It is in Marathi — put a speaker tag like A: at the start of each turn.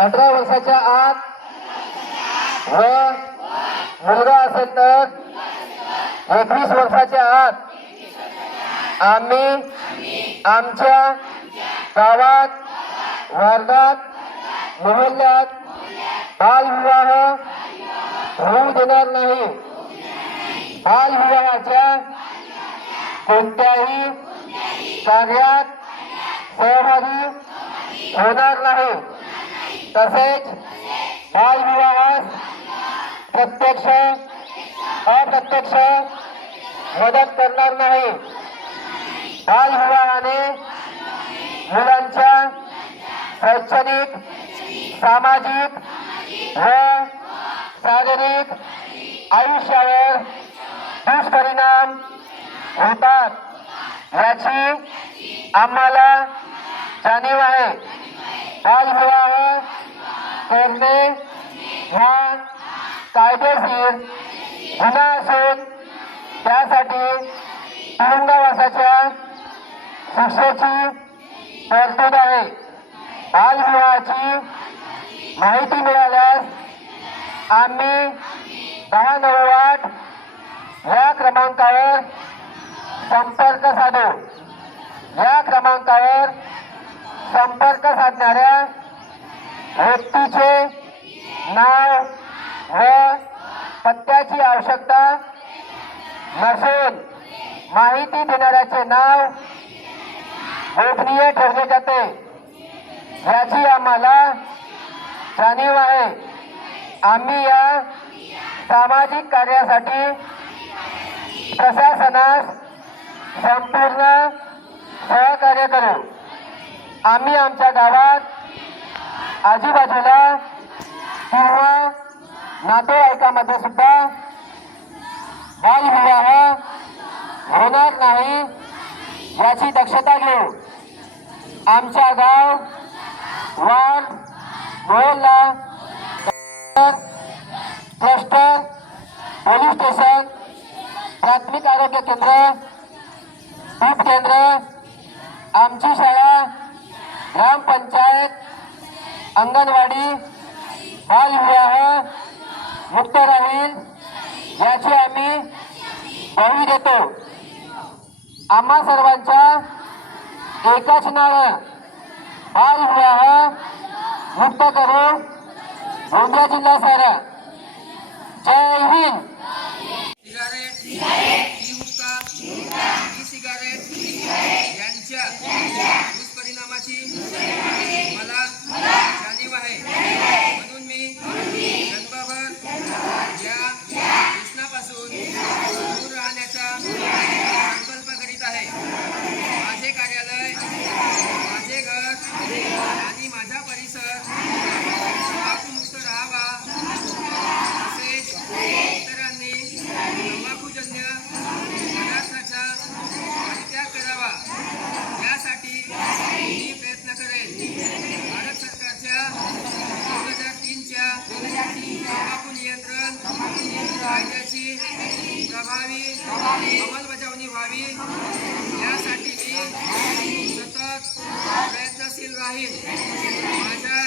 A: अठरा वर्षाच्या आत. व मुलगा असेल तर एकवीस वर्षाच्या आत. आम्ही आमच्या गावात वर्गात मोहल्ल्यात बालविवाह होऊ देणार नाही. बालविवाहाच्या कोणत्याही कार्यात सहभागी होणार नाही. तसेच बालविवाहास प्रत्यक्ष अप्रत्यक्ष मदत करणार नाही. बाल विवाहाने मुलांच्या शैक्षणिक सामाजिक व शारीरिक आयुष्यावर दुष्परिणाम होतात याची आम्हाला जाणीव आहे. बालविवाह करणे हा कायदेशीर गुन्हा असून त्यासाठी तुरुंगवासाच्या शिक्षेची तरतूद आहे बालविवाहाची माहिती मिळाल्यास आम्ही दहा नऊ आठ या क्रमांकावर संपर्क साधू. या क्रमांकावर संपर्क साधणाऱ्या व्यक्तीचे नाव व पत्त्याची आवश्यकता नसून माहिती देणाऱ्याचे नाव गोपनीय ठेवले जाते. याची आम्हाला जाणीव आहे. आम्ही या सामाजिक कार्यासाठी प्रशासनास संपूर्ण सहकार्य करू. आम्ही आमच्या गावात आजूबाजूला किंवा नातेवाईकामध्ये सुद्धा बालविवाह होणार नाही. याची दक्षता घेऊ आमच्या गाव वार्ड मोहल्ला क्लस्टर पोलीस स्टेशन प्राथमिक आरोग्य केंद्र उपकेंद्र आमची शाळा ग्रामपंचायत अंगणवाडी बालविवाह मुक्त राहील याची आम्ही भावी देतो. आम्हा सर्वांच्या एकाच नाळं बालविवाह मुक्त करू. गोंदिया जिल्हा सारा जय हिंद.
B: Cigarette e cigarette. यांच्या. व्हावी अंमलबजावणी व्हावी. यासाठी मी सतत प्रयत्नशील राहील माझ्या